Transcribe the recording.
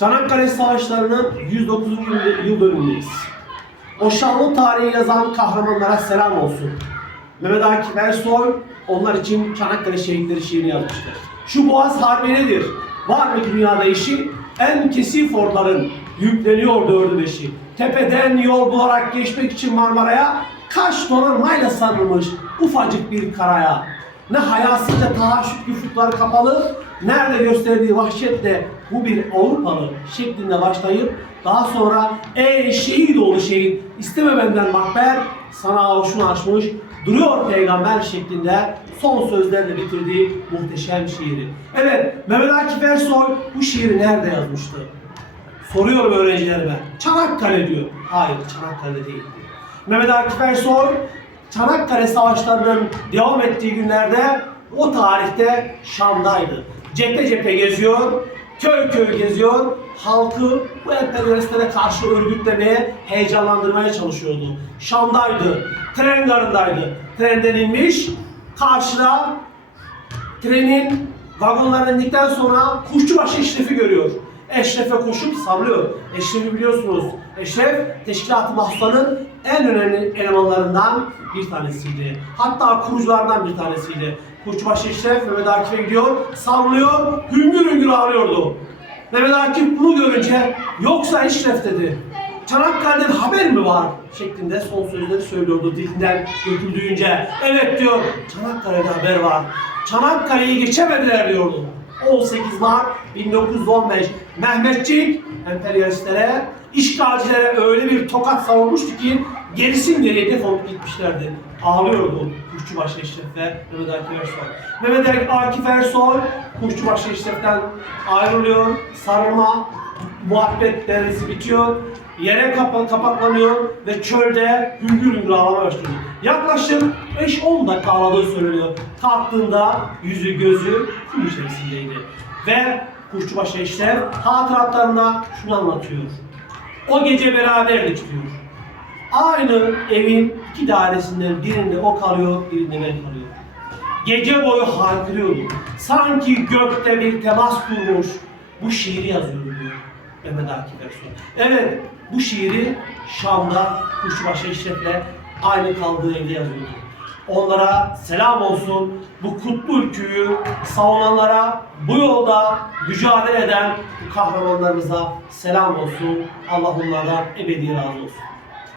Çanakkale Savaşları'nın 109. yıl- dönümündeyiz. O şanlı tarihi yazan kahramanlara selam olsun. Mehmet Akif Ersoy onlar için Çanakkale Şehitleri şiirini yazmıştır. Şu Boğaz Harbi nedir? Var mı dünyada işi? En kesif orların yükleniyor dördü beşi. Tepeden yol bularak geçmek için Marmara'ya kaç donanmayla sarılmış ufacık bir karaya. Ne hayasızca tahaşüt güfutlar kapalı, nerede gösterdiği vahşetle bu bir Avrupalı şeklinde başlayıp daha sonra ey şehit oğlu şehit isteme benden makber sana avuçunu açmış duruyor peygamber şeklinde son sözlerle bitirdiği muhteşem şiiri. Evet Mehmet Akif Ersoy bu şiiri nerede yazmıştı? Soruyorum öğrencilerime. Çanakkale diyor. Hayır Çanakkale değil. Mehmet Akif Ersoy Çanakkale Savaşları'nın devam ettiği günlerde o tarihte Şam'daydı. Cephe cephe geziyor, köy köy geziyor, halkı bu emperyalistlere karşı örgütlemeye, heyecanlandırmaya çalışıyordu. Şam'daydı, tren garındaydı. Trenden inmiş, karşıda trenin vagonlarına indikten sonra Kuşçubaşı Eşref'i görüyor. Eşref'e koşup sallıyor. Eşref'i biliyorsunuz. Eşref Teşkilat-ı Mahsusa'nın en önemli elemanlarından bir tanesiydi. Hatta kuruculardan bir tanesiydi. Kuşçubaşı Eşref Mehmet Akif'e gidiyor, sallıyor, hüngür hüngür ağlıyordu. Mehmet Akif bunu görünce yoksa Eşref dedi. Çanakkale'den haber mi var? şeklinde son sözleri söylüyordu dilinden döküldüğünce. Evet diyor, Çanakkale'de haber var. Çanakkale'yi geçemediler diyordu. 18 Mart 1915 Mehmetçik emperyalistlere, işgalcilere öyle bir tokat savurmuştu ki gerisin geriye defolup gitmişlerdi. Ağlıyordu Kuşçubaşı Eşref ve Mehmet Akif Ersoy. Mehmet Akif Ersoy Kuşçubaşı Eşref'ten ayrılıyor. Sarılma, muhabbet bitiyor. Yere kapa kapaklanıyor ve çölde hüngür hüngür ağlamaya başlıyor. Yaklaşık 5-10 dakika ağladığı söyleniyor. Kalktığında yüzü gözü kum içerisindeydi. Ve Kuşçubaşı Eşref hatıratlarında şunu anlatıyor. O gece beraberdik diyor. Aynı evin iki dairesinden birinde o kalıyor, birinde ben kalıyorum. Gece boyu haykırıyordu. Sanki gökte bir temas kurmuş. Bu şiiri yazıyorum diyor Mehmet Akif Ersoy. Evet, bu şiiri Şam'da Kuşbaşı Eşref'le aynı kaldığı evde yazıyordu. Onlara selam olsun. Bu kutlu ülküyü savunanlara, bu yolda mücadele eden bu kahramanlarımıza selam olsun. Allah onlardan ebedi razı olsun.